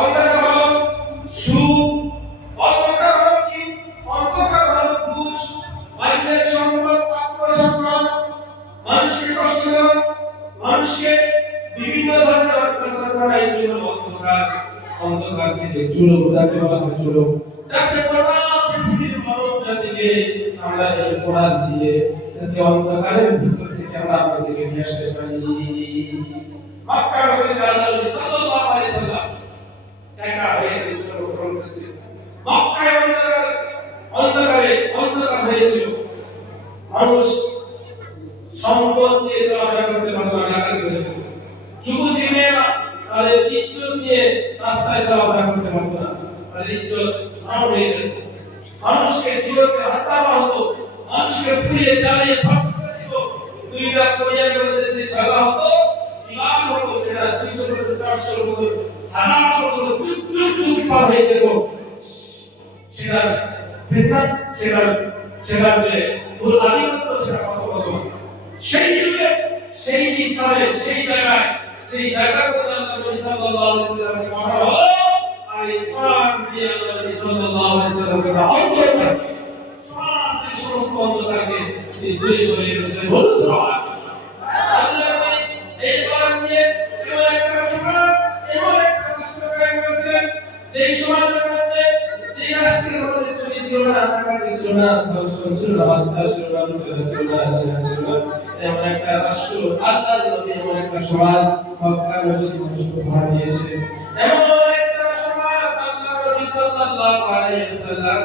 অন্ধকার হলো সুদ, অন্ধকার হলো কি? অন্ধকার হলো ঘুষ, অন্যের সম্পদ আত্মসম্মান, মানুষকে কষ্ট দেওয়া, মানুষকে বিভিন্ন ধরনের অত্যাচার করা, এগুলি হলো অন্ধকার। অন্ধকার থেকে চুলো, যাকে বলা হয় চুলো, যাতে গোটা পৃথিবীর মানব জাতিকে আমরা এই কোরআন দিয়ে যাতে অন্ধকারের ভিতর থেকে আমরা আপনাদেরকে নিয়ে আসতে পারি। মক্কা নগরীতে আল্লাহ নবী সাল্লাল্লাহু আলাইহি সাল্লাম একা হয়ে জন্মগ্রহণ করেছিলেন। মক্কায় অন্ধকার হয়েছিল। মানুষ সম্পদ নিয়ে চলাফেরা করতে পারত না, ডাকাতি হয়ে যেত। যুবতী মেয়েরা তাদের ইজ্জত নিয়ে রাস্তায় চলাফেরা করতে পারত না, তাদের ইজ্জত হারাম হয়ে যেত। মানুষকে জীবনে হত্যা করা হতো, মানুষকে পুড়িয়ে জ্বালিয়ে ফাঁস করে দিত। দুইটা পরিবারের মধ্যে যদি ঝগড়া হতো, বিবাদ হতো, সেটা 200 বছর, 400 বছর, 1000 বছর যুগ পার হয়ে যেত। সেটার ফিতনা, সেটার যে মূল আধিপত্য, সেটা কত সেই যুগে, সেই স্থানে, সেই জায়গার কথা আল্লাহ নবী সাল্লাল্লাহু আলাইহি ওয়াসাল্লামের কথা হলো। আর এই কোরআন দিয়ে আল্লাহ নবী সাল্লাল্লাহু আলাইহি ওয়াসাল্লামের অন্তরকে, সমাজের সমস্ত অন্ধকারকে দূরে সরিয়ে দিয়েছেন। বলুন সুবহানাল্লাহ। আল্লাহ নবী এই কোরআন দিয়ে এমন একটা সমাজ, এমন একটা রাষ্ট্র কায়েম করেছেন, যেই সমাজের মধ্যে, যে রাষ্ট্রের মধ্যে চুরি ছিল না, ডাকাতি ছিল না, ধর্ষণ ছিল না, হত্যা ছিল না, লুটপাট ছিল না, জিনা ছিল না, এমন একটা রাষ্ট্র আল্লাহর নবী এমন একটা সমাজ মক্কা নগরীতে উপহার দিয়েছিলেন। এমন একটা সমাজ আল্লাহর নবী সাল্লাল্লাহু আলাইহি ওয়াসাল্লাম